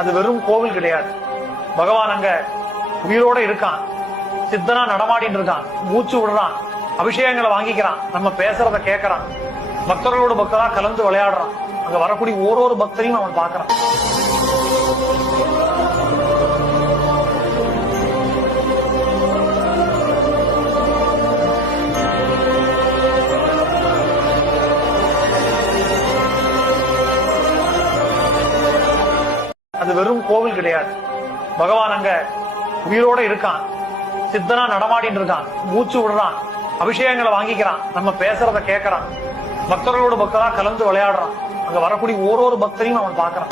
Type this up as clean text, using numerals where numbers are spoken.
அது வெறும் கோவில் கிடையாது. பகவான் அங்க உயிரோட இருக்கான், சித்தனா நடமாடிட்டு இருக்கான், மூச்சு விடுறான், அபிஷேகங்களை வாங்கிக்கிறான், நம்ம பேசுறத கேட்கறான், பக்தர்களோட பக்தரா கலந்து விளையாடுறான். அங்க வரக்கூடிய ஒரு பக்தரையும் அவன் பார்க்கறான். அது வெறும் கோவில் கிடையாது. பகவான் அங்க உயிரோட இருக்கான், சித்தனா நடமாடிட்டு இருக்கான், மூச்சு விடுறான், அபிஷேகங்களை வாங்கிக்கிறான், நம்ம பேசுறத கேட்கறான், பக்தர்களோட பக்தரா கலந்து விளையாடுறான். அங்க வரக்கூடிய ஒரு பக்தரையும் அவன் பார்க்கறான்.